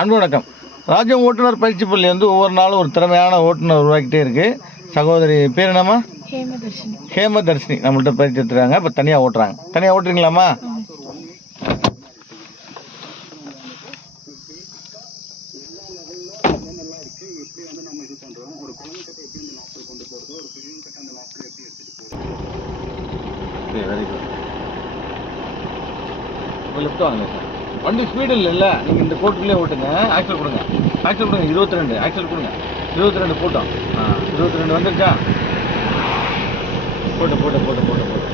அன்பு வணக்கம். ராஜ்யம் ஓட்டுநர் பயிற்சி பள்ளி வந்து ஒவ்வொரு நாளும் ஒரு திறமையான ஓட்டுநர் உருவாக்கிட்டே இருக்குது. சகோதரி பேர் என்னம்மா? ஹேமதர்ஷினி நம்மள்ட்ட பயிற்சி எடுத்துருக்காங்க. இப்போ தனியாக ஓட்டுறாங்க. தனியாக ஓட்டுறீங்களாம்மா? Very good. இப்போ லெஃப்ட் வாங்க சார். வண்டி ஸ்பீடு இல்லை, நீங்கள் இந்த கோட்டுக்குள்ளே ஓட்டுங்க. ஆக்சல் கொடுங்க, ஆக்சல் கொடுங்க. 22 ஆக்சல் கொடுங்க. 22 போட்டோம். 22 வந்துருச்சா? போட்டு போட்டு போட்டு போட்டு போட்டு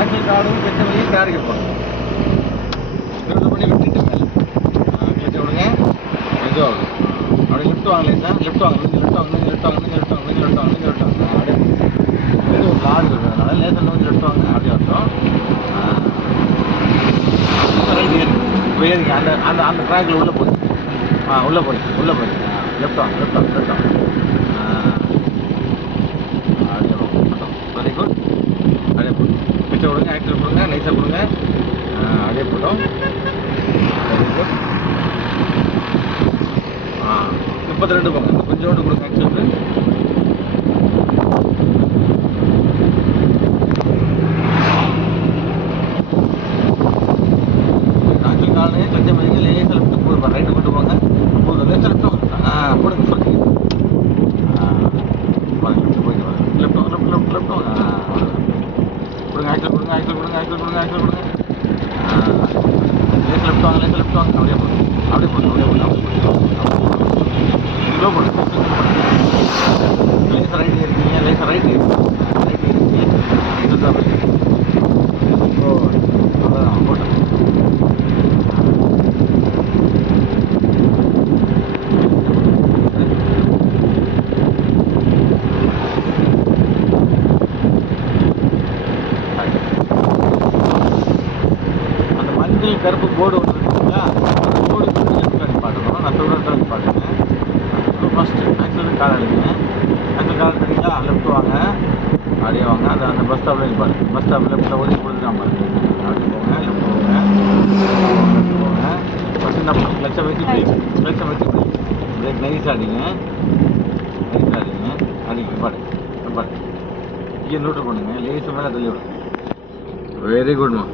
ஆக்சல் கார்டும் கெட்ட வழி காருக்கு போங்க. நியூட்ரல் பண்ணி விட்டுட்டு மேலே கிளச்சை விடுங்க. மெதுவாக அப்படியே லெஃப்ட் வாங்கலையே சார். லெஃப்ட் வாங்க, நீங்கள் லெஃப்ட் வாங்க, நீங்கள் லெஃப்ட் வாங்க, நீங்கள் லெஃப்ட் வாங்க, நீங்கள் லெஃப்ட் வாங்க, நீங்கள் லெஃப்ட் வாங்க. அப்படியே இது ஒரு லாரி இருக்கிறதுனால லேசர் நோக்கி லெஃப்ட் வாங்க. அப்படியே வந்தோம். ரைட் ஏறிங்க. அந்த அந்த அந்த ட்ராக்கில் உள்ளே போய் உள்ளே போய் லெஃப்ட் வாங்க, லெஃப்ட் வாங்க, லெஃப்ட் வாங்க. அப்படியே போட்டோம். Very good. அப்படியே போட்டோம். பிச்சை கொடுங்க, ஆக்சல் கொடுங்க, நைஸாக கொடுங்க. அப்படியே போட்டோம். Very good. 32 போங்க. கொஞ்சோண்டு கொடுங்க ஆக்சல். ஆக்சல் காலையே கிளச்சை மதிங்க. லேசாக லெஃப்ட் போடுங்க. ரைட்டு கொண்டு போங்க. போதும். லேசாக லெஃப்ட் வாங்க. போடுங்க சொல்லுங்க. லெஃப்ட் போயிட்டு வாங்க. லெஃப்ட் வாங்க, லெஃப்ட் லெஃப்ட் லெஃப்ட் வாங்க. கொடுங்க ஆக்சல் கொடுங்க, ஆக்சல் கொடுங்க, ஆக்சல் கொடுங்க, ஆக்சல் கொடுங்க. லேசாக லெஃப்ட் வாங்க, லேசாக லெஃப்ட் வாங்க. அப்படியே போடுங்க, அப்படியே போடுங்க, அப்படியே போடுங்க, அப்படியே போடுங்க. ஸ்லோ போடுங்க. லேசாக ரைட்டு இருக்கீங்க, லேசாக ரைட்டு ரைட்டு இருக்கீங்க. இதுதான் ஓ அதான் போட்டேன். அந்த மஞ்சள் கருப்பு போர்டு ஒன்று இருக்குங்களா? அந்த போர்டு லெஃப்ட்டில் நிப்பாட்டணும். நான் சொல்கிறேன் நிப்பாட்டுங்க. ஃபஸ்ட்டு ஆக்சுவலி கார் எடுங்க. ஆக்சுவல் கார் எடுத்தீங்களா? லெஃப்ட் வாங்க, அப்படியே வாங்க. அந்த அந்த பஸ் ஸ்டாப்பில் நிப்பாட்டு. பஸ் ஸ்டாப்பில் லெஃப்ட்டில் ஒதுக்கி கொடுத்துட்டான் பாருங்க. அப்படி போங்க, லெஃப்ட் போங்க, லெஃப்ட் போங்க. ஃபஸ்ட்டு என்ன பண்ணுங்க? கிளச்சை வச்சு பிரேக், கிளச்சை வச்சு பிரேக். பிரேக் நைஸாக அடிங்க, நைஸாக அடிங்க. அடிங்க நிப்பாட்டு, நிப்பாட்டு. இங்கே நியூட்ரல் பண்ணுங்க. லேசு மேலே தள்ளி விடுங்க. வெரி குட்மா.